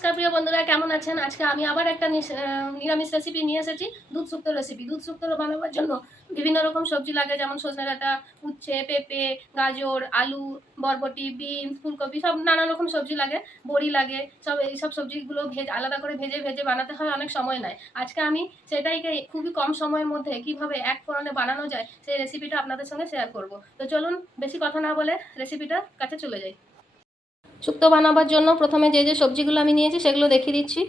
নমস্কার প্রিয় বন্ধুরা, কেমন আছেন? আজকে আমি আবার একটা নিরামিষ রেসিপি নিয়ে এসেছি। দুধ শুক্তো রেসিপি। দুধ শুক্তো বানাবার জন্য বিভিন্ন রকম সবজি লাগে, যেমন সজনে ডাঁটা, উচ্ছে, পেঁপে, গাজর, আলু, বরবটি, বিনস, ফুলকপি, সব নানা রকম সবজি লাগে, বড়ি লাগে। এইসব সবজিগুলো আলাদা করে ভেজে ভেজে বানাতে হয়, অনেক সময় নেয়। আজকে আমি সেটাইকে খুবই কম সময়ের মধ্যে কিভাবে এক ফোড়নে বানানো যায় সেই রেসিপিটা আপনাদের সঙ্গে শেয়ার করব। তো চলুন বেশি কথা না বলে রেসিপিটার কাছে চলে যাই। শুক্তো বানাবার জন্য প্রথমে যে যে সবজিগুলো আমি নিয়েছি সেগুলো দেখিয়ে দিচ্ছি।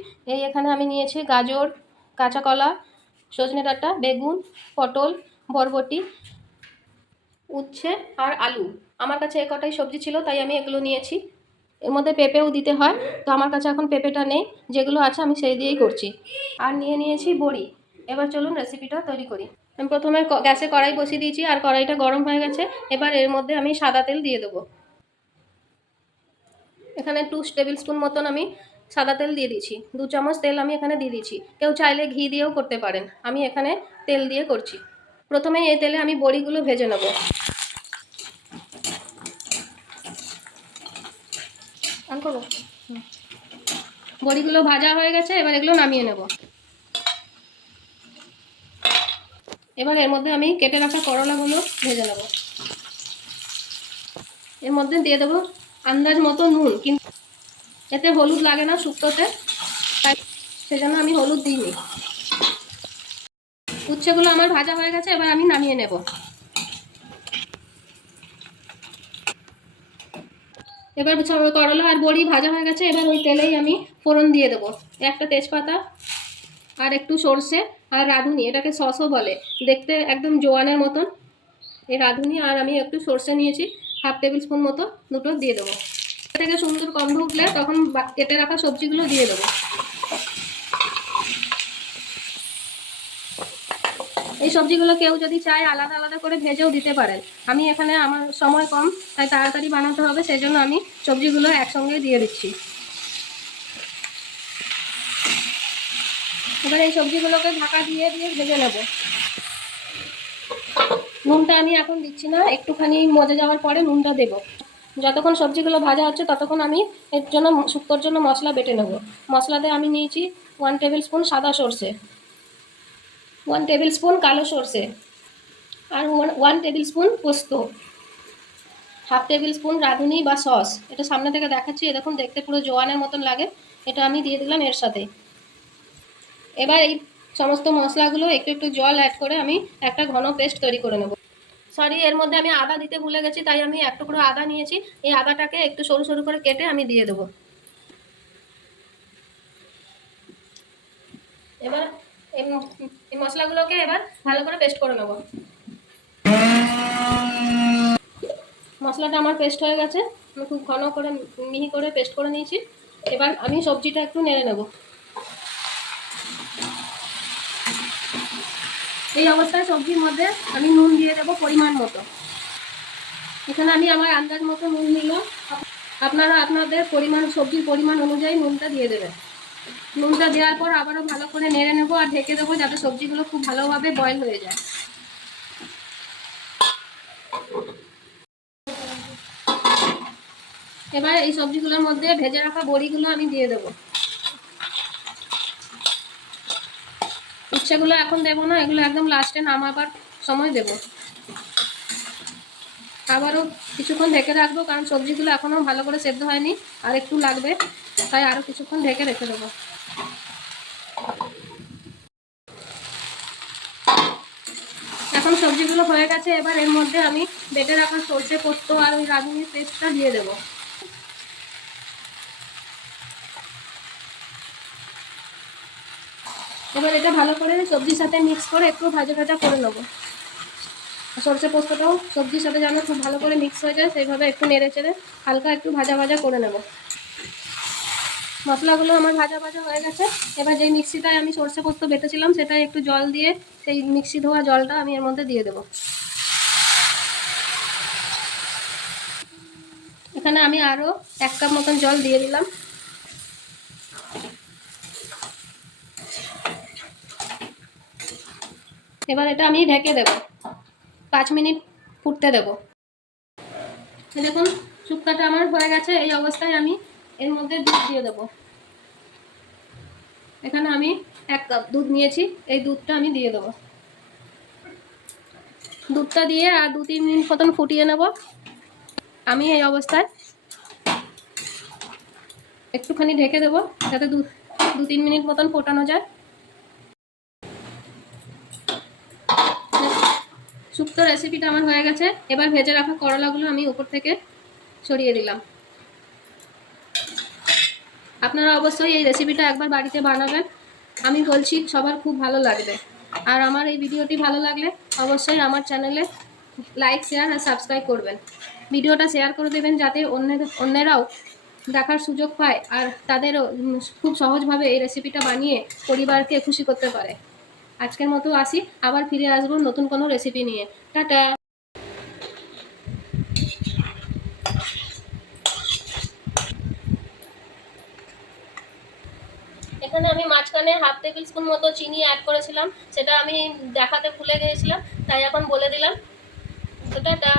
এখানে আমি নিয়েছি গাজর, কাঁচা কলা, সজনে ডাঁটা, বেগুন, পটল, বরবটি, উচ্ছে আর আলু। আমার কাছে এ কটাই সবজি ছিল, তাই আমি এগুলো নিয়েছি। এর মধ্যে পেঁপেও দিতে হয়, তো আমার কাছে এখন পেঁপেটা নেই, যেগুলো আছে আমি সেই দিয়েই করছি। আর নিয়েছি বড়ি। এবার চলুন রেসিপিটা তৈরি করি। আমি প্রথমে গ্যাসে কড়াই বসিয়ে দিয়েছি, আর কড়াইটা গরম হয়ে গেছে। এবার এর মধ্যে আমি সাদা তেল দিয়ে দেবো। এখানে 2 টেবিল স্পুন মতন আমি সাদা তেল দিয়ে দিচ্ছি। 2 চামচ তেল আমি এখানে দিয়ে দিচ্ছি। কেউ চাইলে ঘি দিয়েও করতে পারেন, আমি এখানে তেল দিয়ে করছি। প্রথমে এই তেলে আমি বড়িগুলো ভেজে নেব। বড়িগুলো ভাজা হয়ে গেছে, এবার এগুলো নামিয়ে নেব। এবার এর মধ্যে আমি কেটে রাখা করলাগুলো ভেজে নেব। এর মধ্যে দিয়ে দেবো আন্দাজ মতো নুন, কিন্তু এতে হলুদ লাগে না শুক্তোতে, তাই সেজন্য আমি হলুদ দিইনি। উচ্ছেগুলো আমার ভাজা হয়ে গেছে, এবার আমি নামিয়ে নেব। এবার করলা আর বড়ি ভাজা হয়ে গেছে, এবার ওই তেলেই আমি ফোড়ন দিয়ে দেবো। একটা তেজপাতা আর একটু সর্ষে আর রাঁধুনি, এটাকে সসও বলে, দেখতে একদম জোয়ানের মতন। এই রাঁধুনি আর আমি একটু সর্ষে নিয়েছি, 1/2 টেবিল স্পুন মতো, দুটো দিয়ে দেবো। এটা থেকে সুন্দর গন্ধ উঠলে তখন কেটে রাখা সবজিগুলো দিয়ে দেবো। এই সবজিগুলো কেউ যদি চায় আলাদা আলাদা করে ভেজেও দিতে পারেন। আমি এখানে আমার সময় কম, তাই তাড়াতাড়ি বানাতে হবে, সেই জন্য আমি সবজিগুলো একসঙ্গে দিয়ে দিচ্ছি। এবার এই সবজিগুলোকে ঢাকা দিয়ে দিয়ে ভেজে নেব। নুনটা আমি এখন দিচ্ছি না, একটুখানি মজে যাওয়ার পরে নুনটা দেব। যতক্ষণ সবজিগুলো ভাজা হচ্ছে ততক্ষণ আমি এর জন্য শুক্তোর জন্য মশলা বেটে নেব। মশলাতে আমি নিয়েছি 1 টেবিল স্পুন সাদা সর্ষে, 1 টেবিল স্পুন কালো সর্ষে, আর 1 টেবিল স্পুন পোস্ত, 1/2 টেবিল স্পুন রাঁধুনি বা সস। এটা সামনে থেকে দেখাচ্ছি, দেখুন দেখতে পুরো জোয়ানের মতন লাগে। এটা আমি দিয়ে দিলাম এর সাথে। এবার এই সমস্ত মশলাগুলো একটু একটু জল অ্যাড করে আমি একটা ঘন পেস্ট তৈরি করে নেব। সরি, এর মধ্যে আমি আদা দিতে ভুলে গেছি, তাই আমি এক টুকরো আদা নিয়েছি। এই আদাটাকে একটু সরু সরু করে কেটে আমি দিয়ে দেবো। এবার এই মশলাগুলোকে এবার ভালো করে পেস্ট করে নেব। মশলাটা আমার পেস্ট হয়ে গেছে, আমি খুব ঘন করে মিহি করে পেস্ট করে নিয়েছি। এবার আমি সবজিটা একটু নেড়ে নেব। এই অবস্থায় সবজির মধ্যে আমি নুন দিয়ে দেবো পরিমাণ মতো। এখানে আমি আমার আন্দাজ মতো নুন নিলাম, আপনারা আপনাদের পরিমাণ, সবজির পরিমাণ অনুযায়ী নুনটা দিয়ে দেবেন। নুনটা দেওয়ার পর আবারও ভালো করে নেড়ে নেবো আর ঢেকে দেবো, যাতে সবজিগুলো খুব ভালোভাবে বয়েল হয়ে যায়। এবার এই সবজিগুলোর মধ্যে ভেজে রাখা বড়িগুলো আমি দিয়ে দেবো। উচ্ছেগুলো এখন দেবো না, এগুলো একদম লাস্টে নামাবার সময় দেবো। আবারও কিছুক্ষণ ঢেকে রাখবো, কারণ সবজিগুলো এখনও ভালো করে সেদ্ধ হয়নি, আর একটু লাগবে, তাই আরও কিছুক্ষণ ঢেকে রেখে দেবো। এখন সবজিগুলো হয়ে গেছে, এবার এর মধ্যে আমি বেটে রাখা সর্ষে পোস্ত আর ওই রাঁধুনির পেস্টটা দিয়ে দেবো। এবার এটা ভালো করে সবজির সাথে মিক্স করে একটু ভাজা ভাজা করে নেবো। সর্ষে পোস্তটাও সবজির সাথে যেন খুব ভালো করে মিক্স হয়ে যায়, সেইভাবে একটু নেড়ে চেড়ে হালকা একটু ভাজা ভাজা করে নেব। মশলাগুলো আমার ভাজা ভাজা হয়ে গেছে। এবার যেই মিক্সিটায় আমি সর্ষে পোস্ত বেটেছিলাম, সেটাই একটু জল দিয়ে সেই মিক্সি ধোয়া জলটা আমি এর মধ্যে দিয়ে দেবো। এখানে আমি আরও 1 কাপ মতন জল দিয়ে দিলাম। এবার এটা আমি ঢেকে দেবো, 5 মিনিট ফুটতে দেবো। দেখুন শুক্তাটা আমার হয়ে গেছে। এই অবস্থায় আমি এর মধ্যে দুধ দিয়ে দেবো। এখানে আমি 1 কাপ দুধ নিয়েছি, এই দুধটা আমি দিয়ে দেবো। দুধটা দিয়ে আর 2-3 মিনিট মতন ফুটিয়ে নেব। আমি এই অবস্থায় একটুখানি ঢেকে দেবো যাতে 2-3 মিনিট মতন ফোটানো যায়। শুক্তো রেসিপিটা আমার হয়ে গেছে। এবার ভেজে রাখা করলাগুলো আমি উপর থেকে ছড়িয়ে দিলাম। আপনারা অবশ্যই এই রেসিপিটা একবার বাড়িতে বানাবেন, আমি বলছি সবার খুব ভালো লাগবে। আর আমার এই ভিডিওটি ভালো লাগলে অবশ্যই আমার চ্যানেলে লাইক, শেয়ার আর সাবস্ক্রাইব করবেন। ভিডিওটা শেয়ার করে দেবেন যাতে অন্যেরাও দেখার সুযোগ পায় আর তাদেরও খুব সহজভাবে এই রেসিপিটা বানিয়ে পরিবারকে খুশি করতে পারে। আজকের মতো আসি, আবার ফিরে আসবো নতুন কোনো রেসিপি নিয়ে। টাটা। এখানে আমি মাঝখানে 1/2 টেবিল স্পুন মতো চিনি অ্যাড করেছিলাম, সেটা আমি দেখাতে ভুলে গিয়েছিলাম, তাই এখন বলে দিলাম। তো টাটা।